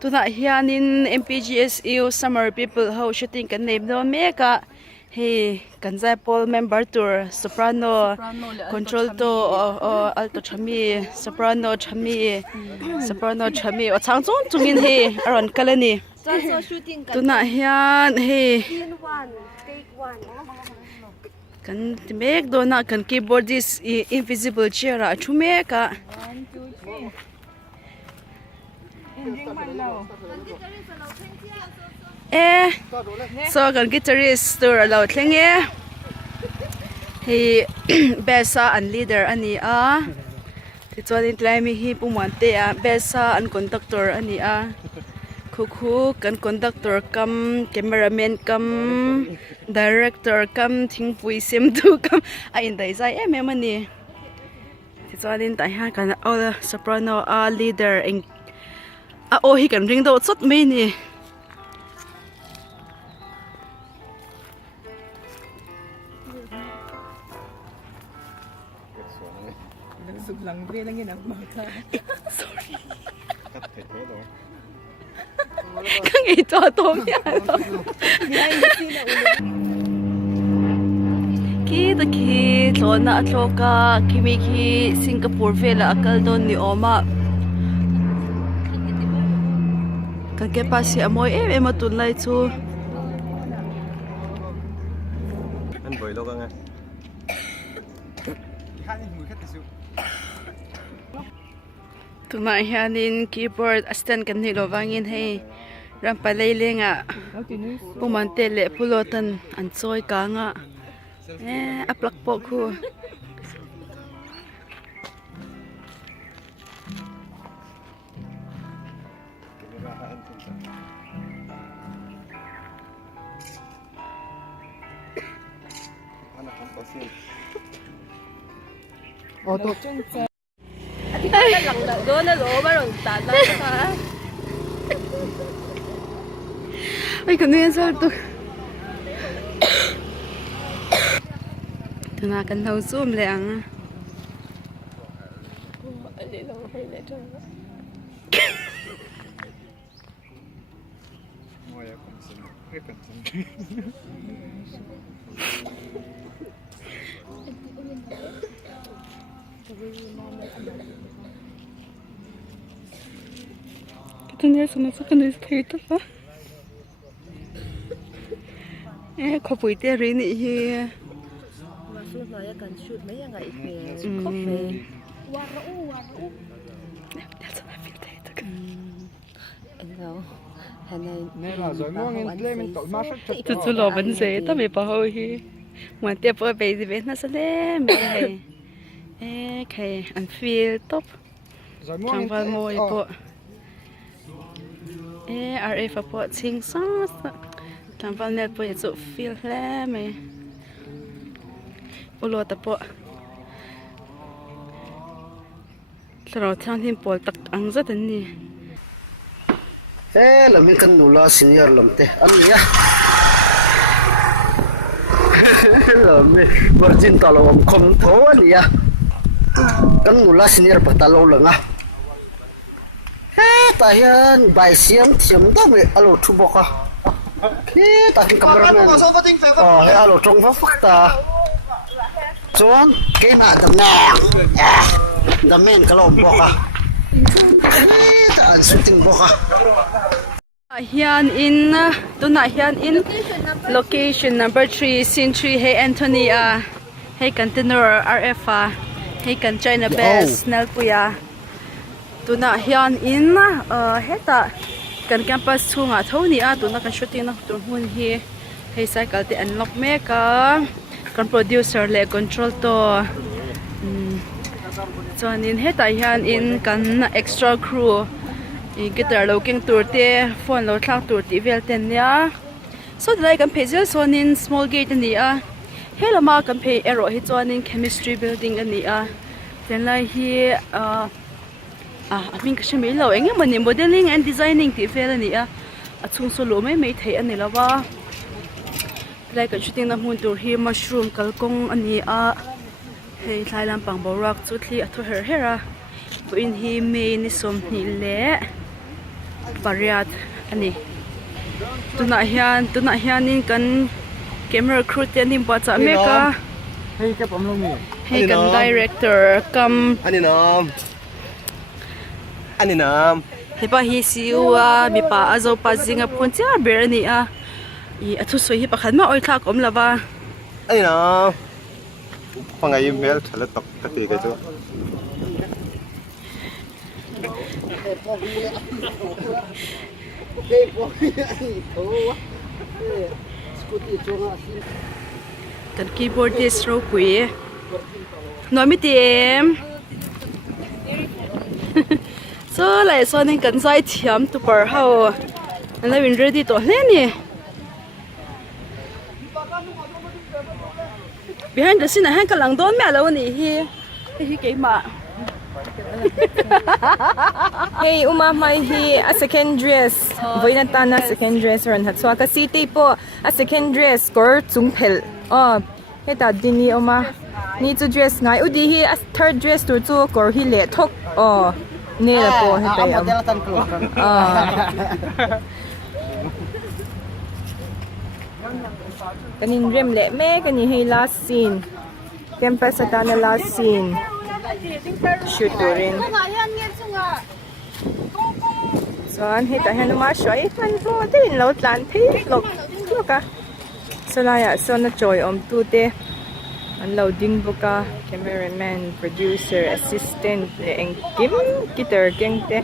Tuna hianin MPGSU summer people ho shooting kan name no meka he kanzai pol member tour soprano control to alto chami soprano chami o changchong chungin he aron kalani tuna hian he kan mek do na kan keyboardist invisible chair a chumeka so kan guitarist tour alo thlenge hi besa an leader ani a ti chuan tlai mi hi pumante a besa an conductor ani a khukhu kan conductor kam cameraman kam director kam thingpui sem tu kam a in dai zai em ani ti chuan tai ha kan all soprano a leader eng a o hi kan ring do chot mai ni lang rin lang yun ang mata. Sorry. Kang ito atong yan. Kita ki na atlo ka kimi ki Singapore vela akal don ni Oma. Kage pa si amoy matunlay chu. Anh bơi lâu không ạ? Tuna hianin keyboard assistant kan hilo wangin hei rampalay lenga pumante le pulotan an choi ka nga aplak po ko Doon na loob, marong tanang ka. Ay, kano yan sa ito? Tunakan na zoom lang. Ali lang ako yung letter. Ito niya sumasaka na straight pa. Kapuite rin iya. Masuk na kan shoot na yan nga ikme. Coffee. Warao. That's what I feel ito. Ano? Hanay. Tutuloban siya. Ito may pahoy. Mante po baby na sa lem. Kay ang feel top. Tangval mo po. RF po ching sauce. Tangval net po ito feel lem. Ulota po. Laro tangtin po tak ang zatan ni. Lamin kan nula senior lamte. Ano ya? Lamin virgin talawang kompo ano ya? Kan nula senior patalaw lang ah. Tayan by siyang tiyam dami alo tubo ka. Takin kameraman. Alo trong fa fakta. Chuan kay na damna. Damen kalom boka. Taan shooting boka. Hian in tuna hian in location number 3 scene 3 hey Anthony hey container RF hey kan China best nal puya tuna hian in heta kan campus chunga thoni tuna kan shooting na tur hun hi hey cycle te unlock meka kan producer le control to chuanin heta hian in kan extra crew guitar looking tour te phone lo thlang tour ti vel ten nia so dai kan phejel sonin small gate ania helama kan phe ero hi chuanin chemistry building ania ten lai hi amin ka shemei lo engem mani modeling and designing ti vel ania achung so lo mai thei ani lawa lai kan shooting na mun tour hi mushroom kalkong ania hei thlai lampang borak chu thli athu hera buin hi me ni som ni le pariat ani tuna hianin kan camera crew te nim pa cha meka Hei ka pamlo mi. hei kan director kam Ani nam. Ani nam. hepa hi siwa mi pa azo pa zinga phun cha ber ani a I athu soi hi pakhat ma oi thlak om lawa Ani nam. Pangai mel thala tok ka ti ka chu. Hei po. Oh. Scooty chunga. kan keyboardist ro pui no mi tem so lai so nen kan sai thiam tu par ho an la win ready to hle ni behind the scene han ka lang don me lo ni hi ke ma Hey, uma mai hi a second dress. Voina tana second dress ran hat. So ka city po a second dress kor chung phel. Oh, heta dini oma ni chu dress ngai udi hi a third dress tu chu kor hi le thok. Oh, ne la po heta am. Model tan ko. Kanin rem le me kani hi last scene. Campus atana last scene. Shoot rin. So an hita hen ma shoi man ro din lo tlan thi lok loka. So la ya so na joy tu te an loading boka cameraman producer assistant le eng kim kitar keng te